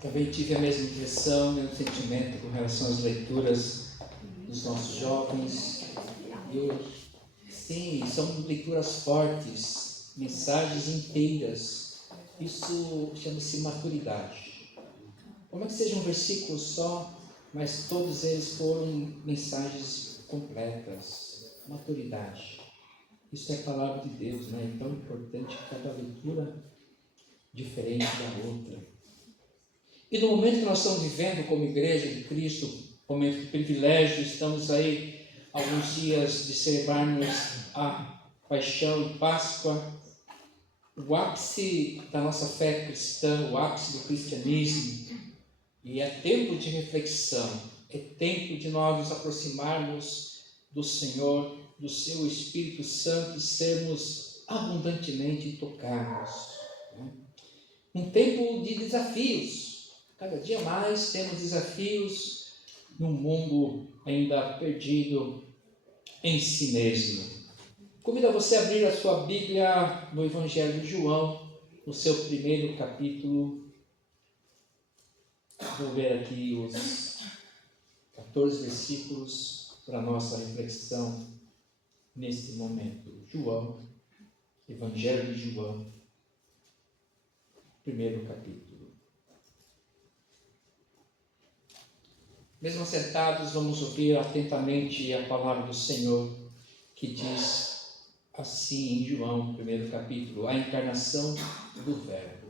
Também tive a mesma impressão, mesmo sentimento com relação às leituras dos nossos jovens. Sim, são leituras fortes, mensagens inteiras. Isso chama-se maturidade. Como é que seja um versículo só, mas todos eles foram mensagens completas. Maturidade. Isso é a palavra de Deus, né? É tão importante que cada leitura diferente da outra. E no momento que nós estamos vivendo como igreja de Cristo, momento de privilégio, estamos aí alguns dias de celebrarmos a paixão e Páscoa, o ápice da nossa fé cristã, o ápice do cristianismo. E é tempo de reflexão, é tempo de nós nos aproximarmos do Senhor, do seu Espírito Santo e sermos abundantemente tocados. Um tempo de desafios. Cada dia mais temos desafios num mundo ainda perdido em si mesmo. Convido você a abrir a sua Bíblia no Evangelho de João, no seu primeiro capítulo. Vou ver aqui os 14 versículos para a nossa reflexão neste momento. João, Evangelho de João, primeiro capítulo. Mesmo sentados, vamos ouvir atentamente a palavra do Senhor, que diz assim em João, primeiro capítulo, a encarnação do Verbo.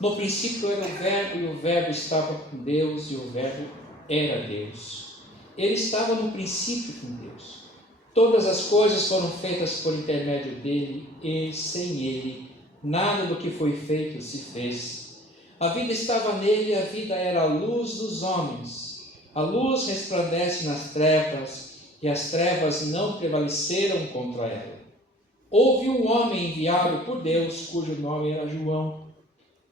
No princípio era o Verbo, e o Verbo estava com Deus, e o Verbo era Deus. Ele estava no princípio com Deus. Todas as coisas foram feitas por intermédio dele, e sem ele, nada do que foi feito se fez. A vida estava nele, a vida era a luz dos homens. A luz resplandece nas trevas, e as trevas não prevaleceram contra ela. Houve um homem enviado por Deus, cujo nome era João.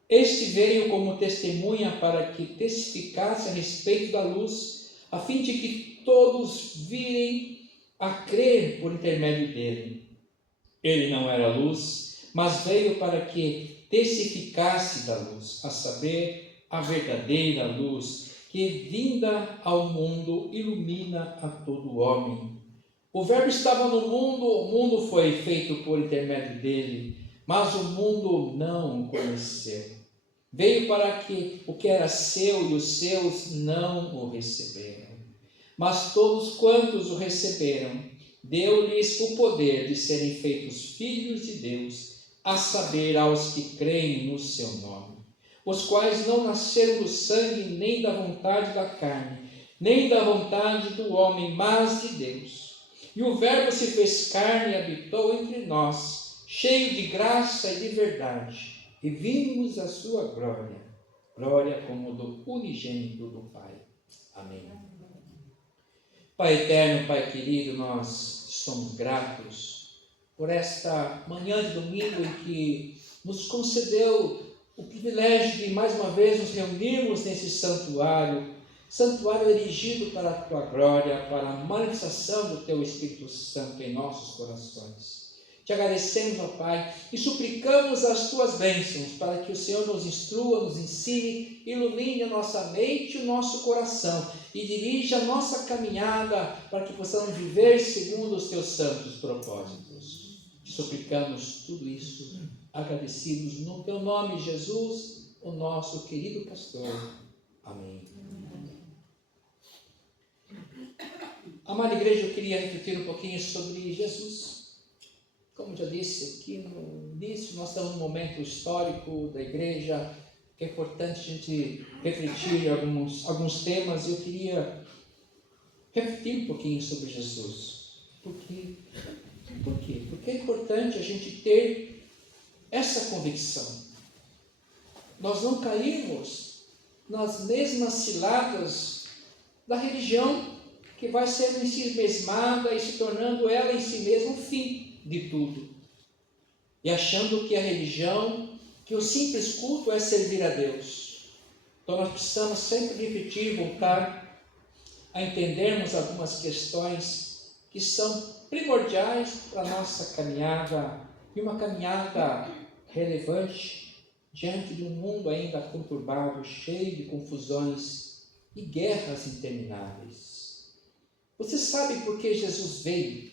Este veio como testemunha para que testificasse a respeito da luz, a fim de que todos virem a crer por intermédio dele. Ele não era luz, mas veio para que testificasse da luz, a saber, a verdadeira luz, que vinda ao mundo ilumina a todo homem. O Verbo estava no mundo, o mundo foi feito por intermédio dele, mas o mundo não o conheceu. Veio para que o que era seu e os seus não o receberam. Mas todos quantos o receberam, deu-lhes o poder de serem feitos filhos de Deus, a saber, aos que creem no seu nome, os quais não nasceram do sangue, nem da vontade da carne, nem da vontade do homem, mas de Deus. E o Verbo se fez carne e habitou entre nós, cheio de graça e de verdade, e vimos a sua glória, glória como do unigênito do Pai. Amém. Pai eterno, Pai querido, nós somos gratos por esta manhã de domingo em que nos concedeu o privilégio de mais uma vez nos reunirmos nesse santuário erigido para a Tua glória, para a manifestação do Teu Espírito Santo em nossos corações. Te agradecemos, ó Pai, e suplicamos as Tuas bênçãos para que o Senhor nos instrua, nos ensine, ilumine a nossa mente e o nosso coração e dirija a nossa caminhada para que possamos viver segundo os Teus santos propósitos. Te suplicamos tudo isso, agradecidos no Teu nome, Jesus, o nosso querido pastor. Amém. Amada igreja, eu queria refletir um pouquinho sobre Jesus. Como já disse aqui no início, nós estamos num momento histórico da igreja, que é importante a gente refletir alguns temas, e eu queria refletir um pouquinho sobre Jesus. Por quê? Porque é importante a gente ter essa convicção. Nós não caímos nas mesmas ciladas da religião, que vai sendo em si mesmada e se tornando ela em si mesma o fim de tudo. E achando que a religião, que o simples culto é servir a Deus. Então nós precisamos sempre refletir, voltar a entendermos algumas questões que são primordiais para a nossa caminhada, e uma caminhada relevante diante de um mundo ainda conturbado, cheio de confusões e guerras intermináveis. Você sabe por que Jesus veio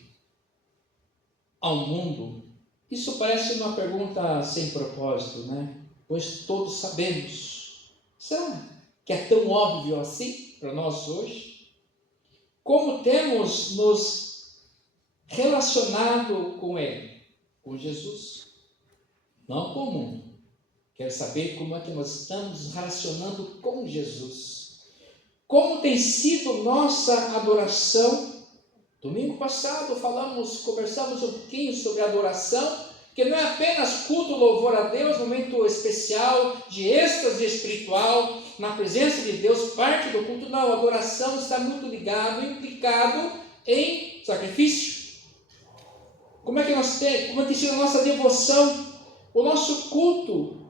ao mundo? Isso parece uma pergunta sem propósito, né? Pois todos sabemos. Será que é tão óbvio assim para nós hoje? Como temos nos relacionado com Ele, com Jesus? Não com o mundo. Quero saber como é que nós estamos nos relacionando com Jesus. Como tem sido nossa adoração? Domingo passado conversamos um pouquinho sobre adoração, que não é apenas culto, louvor a Deus, momento especial de êxtase espiritual, na presença de Deus, parte do culto. Não, a adoração está muito implicado em sacrifício. Como tem sido a nossa devoção, o nosso culto,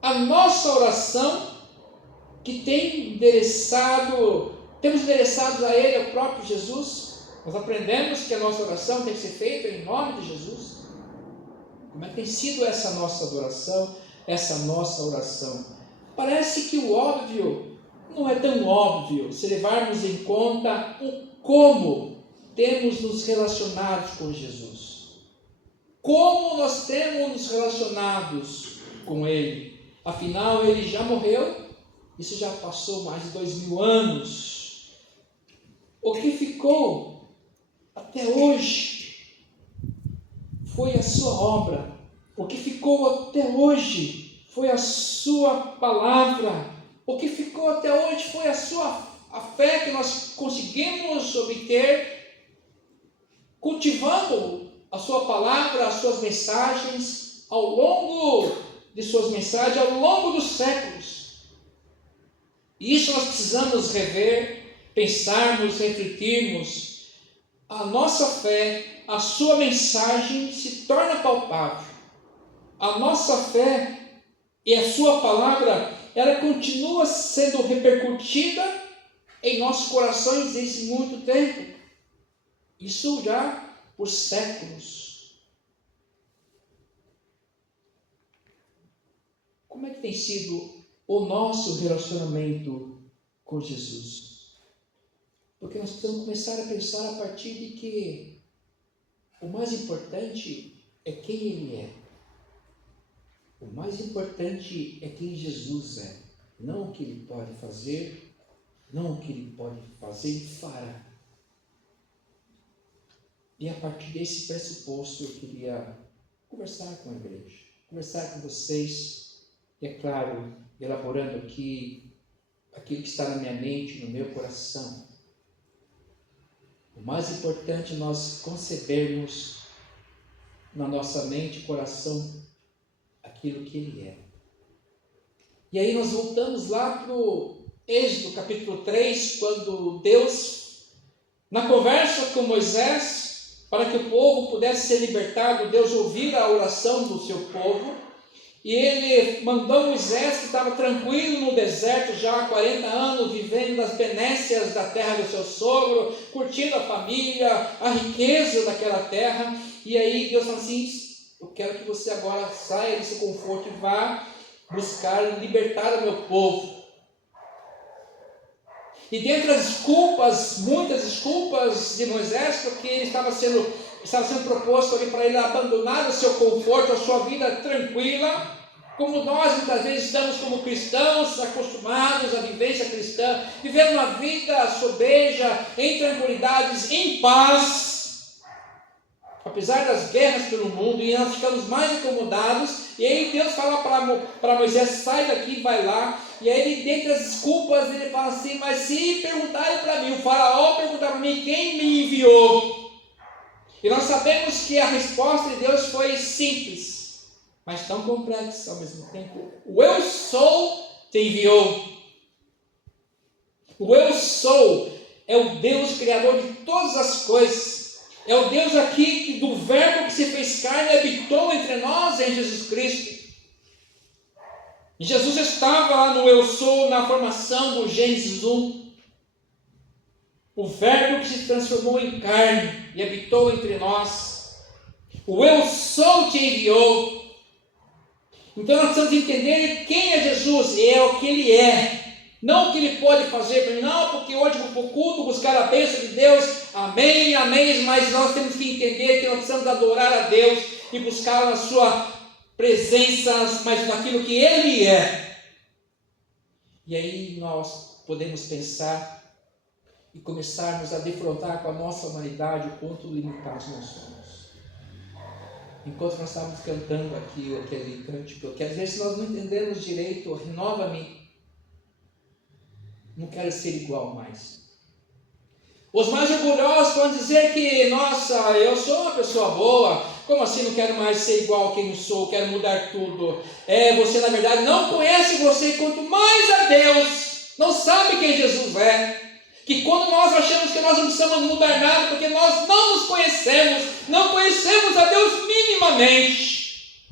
a nossa oração, que temos endereçado a Ele, ao próprio Jesus. Nós aprendemos que a nossa oração tem que ser feita em nome de Jesus. Como é que tem sido essa nossa adoração, essa nossa oração? Parece que o óbvio não é tão óbvio se levarmos em conta o como temos nos relacionado com Jesus. Como nós temos nos relacionados com Ele? Afinal, Ele já morreu, isso já passou mais de 2000 anos. O que ficou até hoje foi a sua obra. O que ficou até hoje foi a sua palavra. O que ficou até hoje foi a fé que nós conseguimos obter cultivando a sua palavra, as suas mensagens ao longo de suas mensagens, ao longo dos séculos. E isso nós precisamos rever, pensarmos, refletirmos. A nossa fé, a sua mensagem se torna palpável. A nossa fé e a sua palavra, ela continua sendo repercutida em nossos corações desde muito tempo. Isso já por séculos. Como é que tem sido o nosso relacionamento com Jesus? Porque nós precisamos começar a pensar a partir de que o mais importante é quem Ele é. O mais importante é quem Jesus é. Não o que Ele pode fazer, não o que Ele pode fazer e fará. E a partir desse pressuposto eu queria conversar com a igreja, conversar com vocês, e é claro, elaborando aqui aquilo que está na minha mente, no meu coração. O mais importante é nós concebermos na nossa mente e coração aquilo que Ele é. E aí nós voltamos lá para o Êxodo capítulo 3, quando Deus, na conversa com Moisés, para que o povo pudesse ser libertado, Deus ouvir a oração do seu povo, e Ele mandou Moisés, que estava tranquilo no deserto já há 40 anos, vivendo das benécias da terra do seu sogro, curtindo a família, a riqueza daquela terra. E aí Deus falou assim: eu quero que você agora saia desse conforto e vá buscar libertar o meu povo. E dentre as desculpas, muitas desculpas de Moisés, porque ele estava sendo proposto ali para ele abandonar o seu conforto, a sua vida tranquila, como nós muitas vezes estamos como cristãos, acostumados à vivência cristã, vivendo uma vida sobeja, em tranquilidades, em paz, apesar das guerras pelo mundo, e nós ficamos mais acomodados. E aí Deus fala para Moisés: sai daqui, vai lá. E aí ele, dentre as desculpas, ele fala assim: mas se perguntarem para mim, o faraó perguntar para mim quem me enviou. E nós sabemos que a resposta de Deus foi simples, mas tão complexa ao mesmo tempo. O eu sou te enviou. O eu sou é o Deus criador de todas as coisas. É o Deus aqui do verbo que se fez carne e habitou entre nós em Jesus Cristo. E Jesus estava lá no eu sou, na formação do Gênesis 1. O verbo que se transformou em carne e habitou entre nós. O eu sou te enviou. Então nós precisamos entender quem é Jesus, e é o que Ele é. Não o que Ele pode fazer para mim, não, porque hoje eu vou para o culto buscar a bênção de Deus, amém, amém, mas nós temos que entender que nós precisamos adorar a Deus e buscar na sua presença, mas naquilo que Ele é. E aí nós podemos pensar e começarmos a defrontar com a nossa humanidade o quanto limitados nós somos. Enquanto nós estávamos cantando aqui aquele cântico, que às vezes nós não entendemos direito, renova-me, não quero ser igual mais. Os mais orgulhosos vão dizer que, nossa, eu sou uma pessoa boa, como assim não quero mais ser igual a quem eu sou, quero mudar tudo? Você na verdade não conhece você, quanto mais a Deus, não sabe quem Jesus é. Que quando nós achamos que nós não precisamos mudar nada, porque nós não nos conhecemos, não conhecemos a Deus minimamente,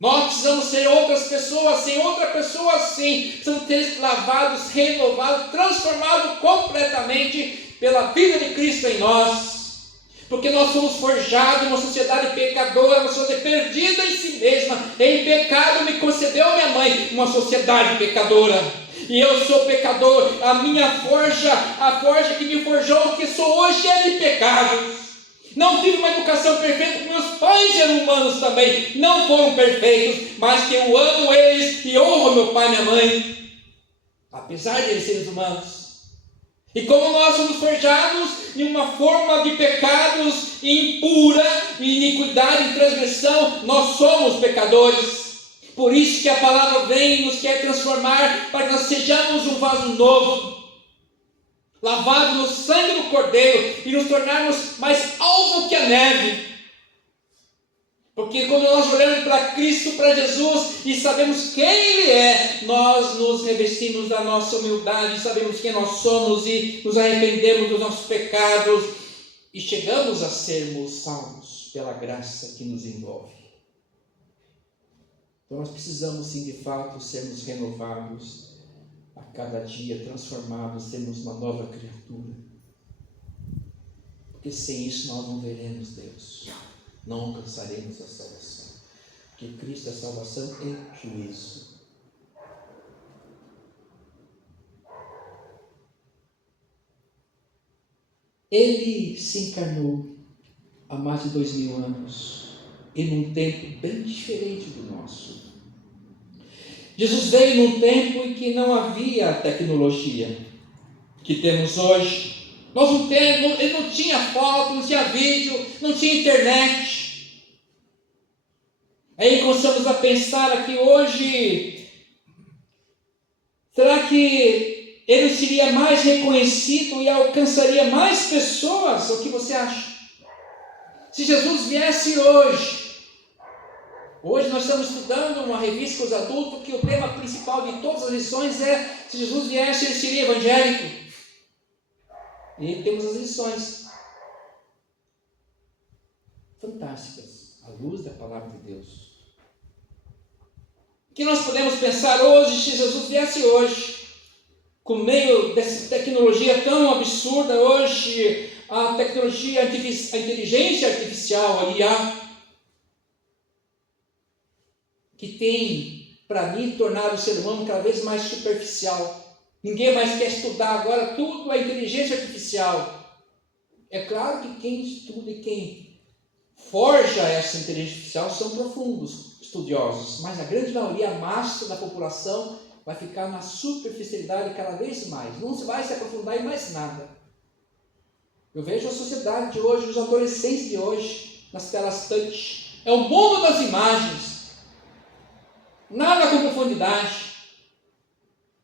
nós precisamos ser outras pessoas, sem outra pessoa assim, precisamos ter lavados, renovados, transformados completamente pela vida de Cristo em nós, porque nós somos forjados em uma sociedade pecadora, uma sociedade perdida em si mesma, em pecado me concebeu minha mãe, uma sociedade pecadora. E eu sou pecador, a minha forja, a forja que me forjou, o que sou hoje é de pecado. Não tive uma educação perfeita, porque meus pais eram humanos também, não foram perfeitos, mas que eu amo eles e honro meu pai e minha mãe, apesar de eles serem humanos. E como nós somos forjados em uma forma de pecados impura, iniquidade e transgressão, nós somos pecadores. Por isso que a palavra vem e nos quer transformar para que nós sejamos um vaso novo, lavado no sangue do Cordeiro e nos tornarmos mais alvo que a neve. Porque quando nós olhamos para Cristo, para Jesus e sabemos quem Ele é, nós nos revestimos da nossa humildade, sabemos quem nós somos e nos arrependemos dos nossos pecados e chegamos a sermos salvos pela graça que nos envolve. Então nós precisamos sim de fato sermos renovados a cada dia, transformados, sermos uma nova criatura. Porque sem isso nós não veremos Deus, não alcançaremos a salvação. Porque Cristo é salvação e juízo. Ele se encarnou há mais de 2000 anos. E num tempo bem diferente do nosso. Jesus veio num tempo em que não havia a tecnologia que temos hoje. Ele não tinha foto, não tinha vídeo, não tinha internet. Aí começamos a pensar aqui hoje, será que ele seria mais reconhecido e alcançaria mais pessoas? O que você acha? Se Jesus viesse hoje nós estamos estudando uma revista com os adultos que o tema principal de todas as lições é: se Jesus viesse, ele seria evangélico. E temos as lições fantásticas, à luz da palavra de Deus. O que nós podemos pensar hoje, se Jesus viesse hoje, com meio dessa tecnologia tão absurda hoje, a tecnologia, a inteligência artificial, a IA, que tem, para mim, tornado o ser humano cada vez mais superficial. Ninguém mais quer estudar agora, tudo é inteligência artificial. É claro que quem estuda e quem forja essa inteligência artificial são profundos estudiosos, mas a grande maioria, a massa da população, vai ficar na superficialidade cada vez mais. Não se vai se aprofundar em mais nada. Eu vejo a sociedade de hoje, os adolescentes de hoje, nas telas touch. É o mundo das imagens. Nada com profundidade.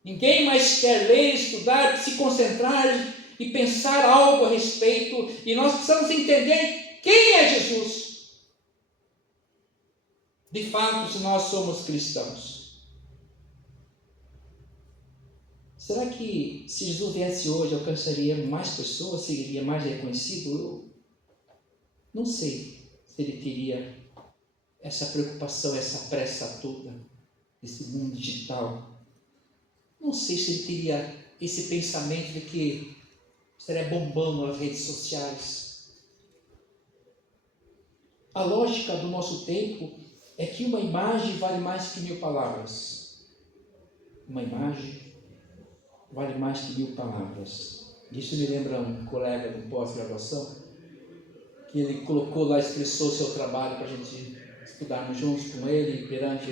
Ninguém mais quer ler, estudar, se concentrar e pensar algo a respeito. E nós precisamos entender quem é Jesus. De fato, se nós somos cristãos. Será que se Jesus viesse hoje, alcançaria mais pessoas, seria mais reconhecido? Eu não sei se ele teria essa preocupação, essa pressa toda, esse mundo digital. Não sei se ele teria esse pensamento de que estaria bombando nas redes sociais. A lógica do nosso tempo é que uma imagem vale mais que 1000 palavras. Uma imagem vale mais que 1000 palavras. Isso me lembra um colega de pós-graduação, que ele colocou lá, expressou o seu trabalho para a gente estudarmos juntos com ele, perante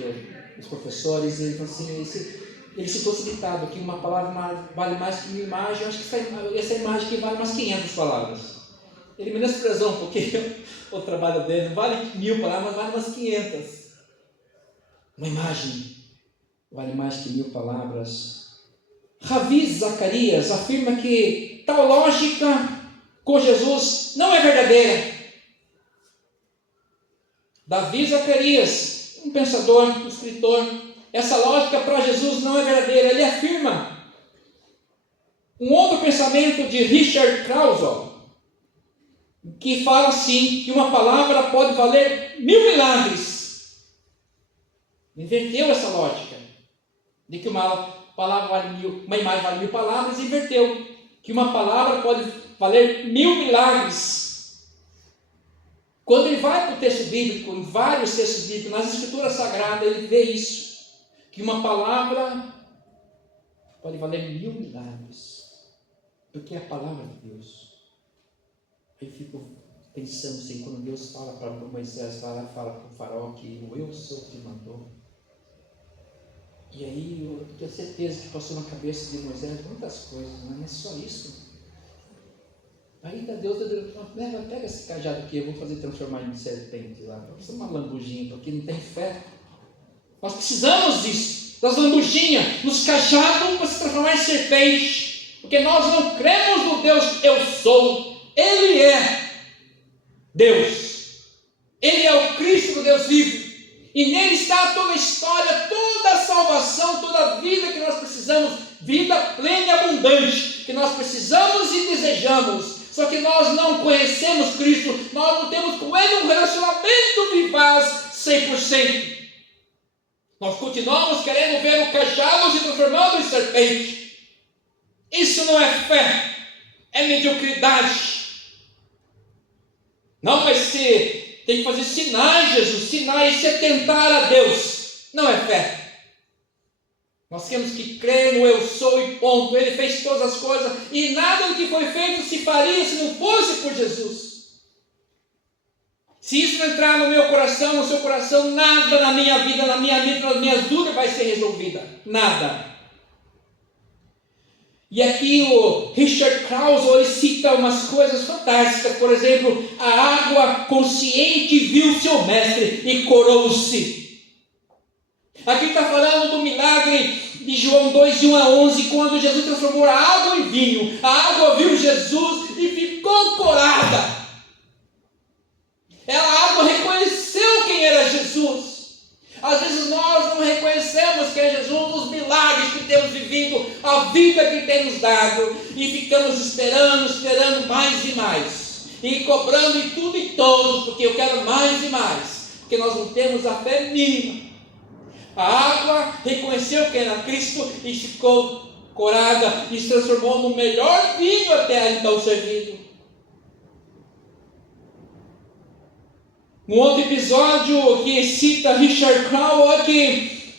os professores, e ele falou assim, ele citou esse ditado, que uma palavra vale mais que 1000 imagens. Eu acho que essa imagem aqui vale mais 500 palavras. Ele menosprezou um pouquinho o trabalho dele, não vale 1000 palavras, mas vale umas 500. Uma imagem vale mais que 1000 palavras. Ravi Zacarias afirma que tal lógica com Jesus não é verdadeira. Davi Zacarias, um pensador, um escritor, essa lógica para Jesus não é verdadeira. Ele afirma um outro pensamento de Richard Krause, que fala assim, que uma palavra pode valer 1000 milagres. Inverteu essa lógica, de que uma palavra vale 1000, uma imagem vale 1000 palavras, e inverteu, que uma palavra pode valer 1000 milagres. Quando ele vai para o texto bíblico, em vários textos bíblicos, nas escrituras sagradas, ele vê isso, que uma palavra pode valer 1000 milagres, porque é a palavra de Deus. Eu fico pensando assim, quando Deus fala para Moisés, fala para o faraó que o eu sou que mandou. E aí eu tenho certeza que passou na cabeça de Moisés muitas coisas, não é só isso. Aí Deus pega esse cajado aqui, eu vou fazer transformar em serpente lá. Precisa uma lambuginha, porque não tem fé. Nós precisamos disso, das lambuginhas, nos cajados para se transformar em serpente. Porque nós não cremos no Deus eu sou. Ele é Deus. Ele é o Cristo do Deus vivo. E nele está toda a história, toda a salvação, toda a vida que nós precisamos, vida plena e abundante, que nós precisamos e desejamos. Só que nós não conhecemos Cristo, nós não temos com Ele um relacionamento vivaz 100%. Nós continuamos querendo ver o cajado se transformando em serpente. Isso não é fé, é mediocridade. Não, mas se tem que fazer sinais, Jesus, sinais, isso é tentar a Deus, não é fé. Nós temos que crer no eu sou e ponto. Ele fez todas as coisas e nada do que foi feito se faria se não fosse por Jesus. Se isso não entrar no meu coração, no seu coração, nada na minha vida, nas minhas dúvidas vai ser resolvida. Nada. E aqui o Richard Krause, ele cita umas coisas fantásticas. Por exemplo, a água consciente viu seu mestre e corou-se. Aqui está falando do milagre de João 2, de 1 a 11, quando Jesus transformou a água em vinho. A água viu Jesus e ficou corada. A água reconheceu quem era Jesus. Às vezes nós não reconhecemos quem é Jesus, os milagres que temos vivido, a vida que tem nos dado, e ficamos esperando mais e mais, e cobrando em tudo e todos, porque eu quero mais e mais, porque nós não temos a fé mínima. A água reconheceu quem era Cristo e ficou corada e se transformou no melhor vinho até então servido. Um outro episódio que cita Richard Krause que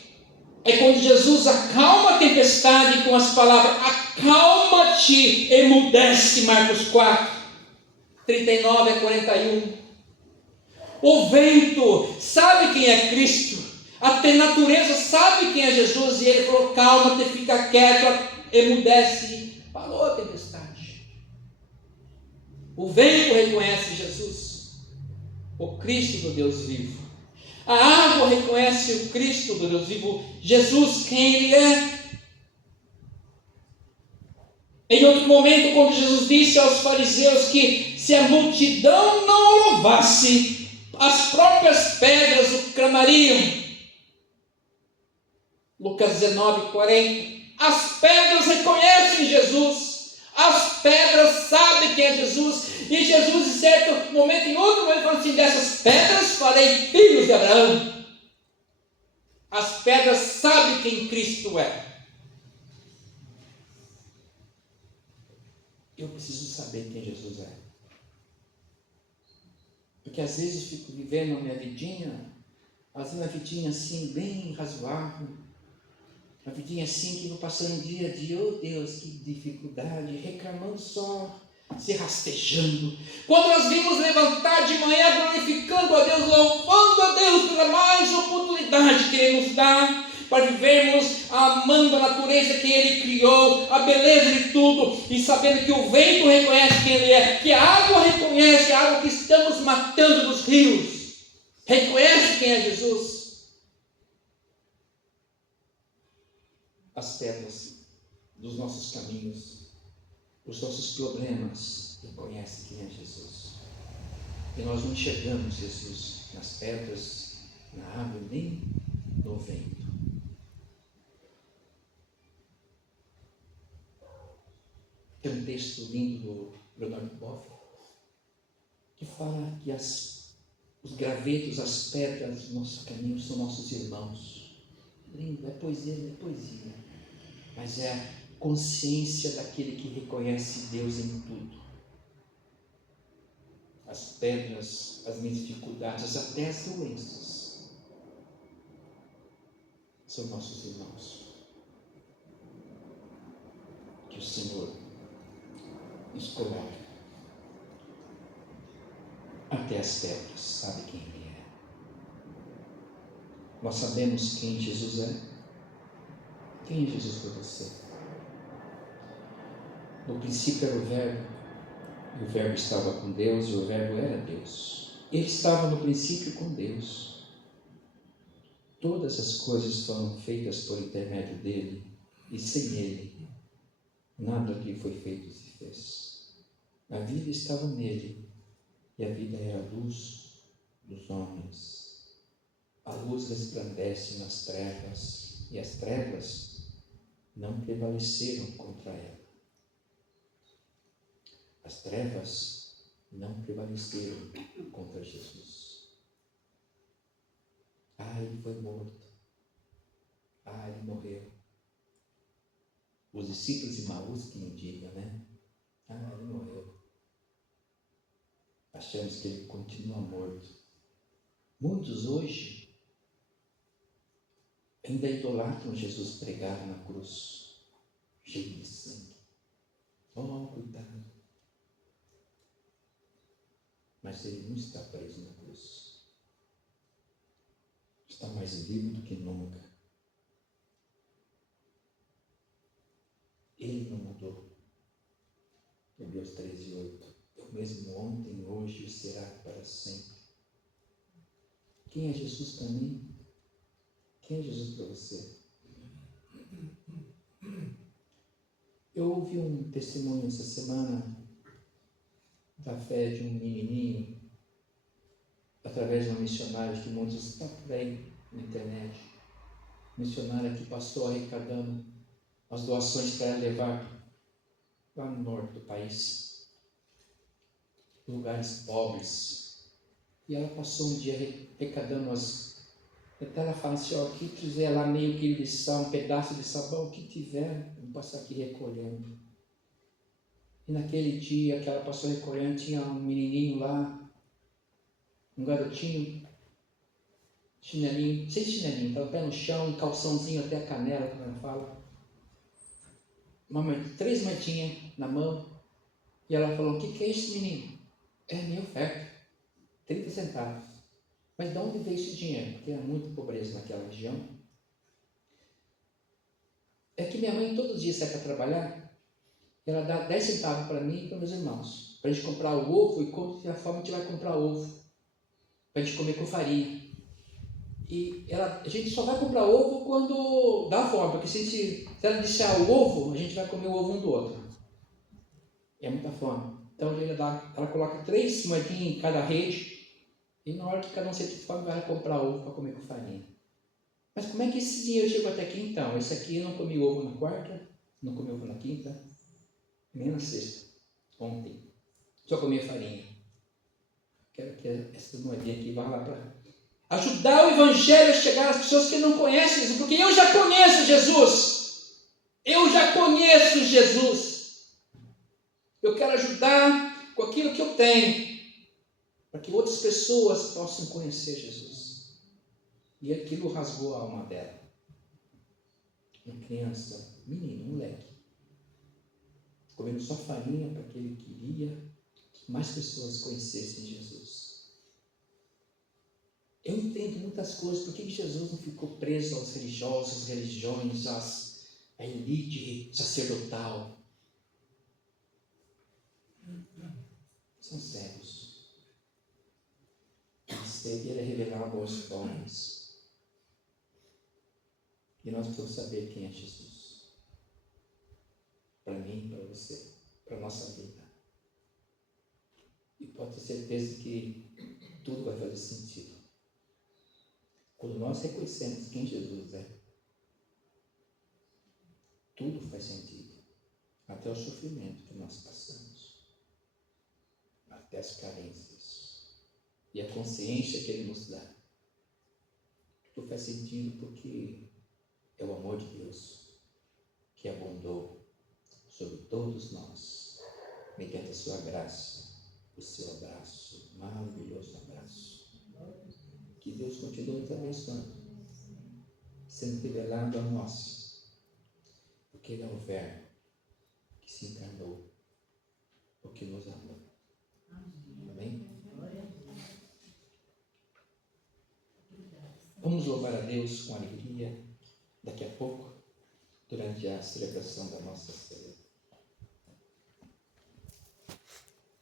é quando Jesus acalma a tempestade com as palavras: acalma-te, emudece, Marcos 4, 39 a 41. O vento sabe quem é Cristo, a natureza sabe quem é Jesus, e ele falou: calma-te, fica quieto, emudece, parou a tempestade. O vento reconhece Jesus, o Cristo do Deus vivo. A água reconhece o Cristo do Deus vivo, Jesus, quem Ele é. Em outro momento, quando Jesus disse aos fariseus que se a multidão não o louvasse, as próprias pedras o clamariam. Lucas 19, 40. As pedras reconhecem Jesus. As pedras sabem quem é Jesus. E Jesus, em certo momento, em outro momento, falou assim: dessas pedras farei filhos de Abraão. As pedras sabem quem Cristo é. Eu preciso saber quem Jesus é. Porque às vezes eu fico vivendo a minha vidinha Fazia uma vidinha assim, bem razoável. Uma vidinha assim que vou passando dia a dia. Oh Deus, que dificuldade, reclamando só, se rastejando. Quando nós vimos levantar de manhã, glorificando a Deus, louvando a Deus pela mais oportunidade que Ele nos dá, para vivermos amando a natureza que Ele criou, a beleza de tudo, e sabendo que o vento reconhece quem Ele é, que a água reconhece a água que estamos matando nos rios, reconhece quem é Jesus. As pedras dos nossos caminhos, os nossos problemas, reconhecem quem é Jesus. E nós não enxergamos Jesus nas pedras, na água, nem no vento. Tem um texto lindo do Leonardo Boff, que fala que os gravetos, as pedras do nosso caminho são nossos irmãos. Lindo, é poesia, não é poesia, mas é a consciência daquele que reconhece Deus em tudo. As pedras, as minhas dificuldades, até as doenças, são nossos irmãos. Que o Senhor nos coloque até as pedras, sabe quem Ele é. Nós sabemos quem Jesus é. Quem é Jesus para você? No princípio era o Verbo, e o Verbo estava com Deus, e o Verbo era Deus. Ele estava no princípio com Deus. Todas as coisas foram feitas por intermédio dele, e sem ele, nada que foi feito se fez. A vida estava nele, e a vida é a luz dos homens. A luz resplandece nas trevas, e as trevas não prevaleceram contra ela. As trevas não prevaleceram contra Jesus. Ele foi morto. Ele morreu. Os discípulos de Maús que me digam, né? Ele morreu. Achamos que ele continua morto. Muitos hoje ainda idolatram Jesus pregado na cruz, cheio de sangue. Coitado. Mas ele não está preso na cruz. Está mais vivo do que nunca. Ele não mudou. Hebreus 13:8. Eu mesmo ontem, hoje e será para sempre. Quem é Jesus para mim? Quem é Jesus para você? Eu ouvi um testemunho essa semana da fé de um menininho, através de uma missionária que muitos estão por aí na internet. Missionária que passou arrecadando as doações para levar lá no norte do país, lugares pobres. E ela passou um dia arrecadando até ela fala assim, o que quiser lá, meio quilo de sal, um pedaço de sabão, o que tiver, eu vou passar aqui recolhendo. E naquele dia que ela passou recolhendo, tinha um menininho lá, um garotinho, chinelinho, sem chinelinho, estava pé no chão, um calçãozinho até a canela, como ela fala. 3 moedinhas na mão. E ela falou, o que é isso, menino? É minha oferta, 30 centavos. Mas de onde veio esse dinheiro? Porque era muita pobreza naquela região. É que minha mãe todos os dias sai para trabalhar, ela dá 10 centavos para mim e para meus irmãos, para a gente comprar o ovo, e quando tiver fome a gente vai comprar ovo, para a gente comer com farinha. E a gente só vai comprar ovo quando dá fome, porque se ela deixar o ovo, a gente vai comer o ovo um do outro. É muita fome. Então ela coloca 3 moedinhas em cada rede, e na hora que cada um sente fome, vai comprar ovo para comer com farinha. Mas como é que esse dinheiro chegou até aqui então? Esse aqui eu não comi ovo na quarta, não comi ovo na quinta, nem na sexta, ontem. Só comi farinha. Quero que essa moedinha aqui vá lá para ajudar o Evangelho a chegar às pessoas que não conhecem Jesus, porque eu já conheço Jesus. Eu já conheço Jesus. Eu quero ajudar com aquilo que eu tenho, para que outras pessoas possam conhecer Jesus. E aquilo rasgou a alma dela. Uma criança, menino, moleque, comendo só farinha para que ele queria que mais pessoas conhecessem Jesus. Eu entendo muitas coisas. Por que Jesus não ficou preso aos religiosos, às religiões, à elite sacerdotal? São cegos. O mistério era revelado aos pobres. E nós precisamos saber quem é Jesus. Para mim, para você, para a nossa vida. E pode ter certeza que tudo vai fazer sentido. Quando nós reconhecemos quem Jesus é, tudo faz sentido. Até o sofrimento que nós passamos. Até as carências. E a consciência que Ele nos dá. Tudo faz sentido porque é o amor de Deus que abundou sobre todos nós, mediante a sua graça, o seu abraço, maravilhoso abraço. Que Deus continue nos abençoando, sendo revelado a nós, porque Ele é o Verbo que se encarnou, porque nos amou. Amém? Vamos louvar a Deus com alegria daqui a pouco, durante a celebração da nossa ceia.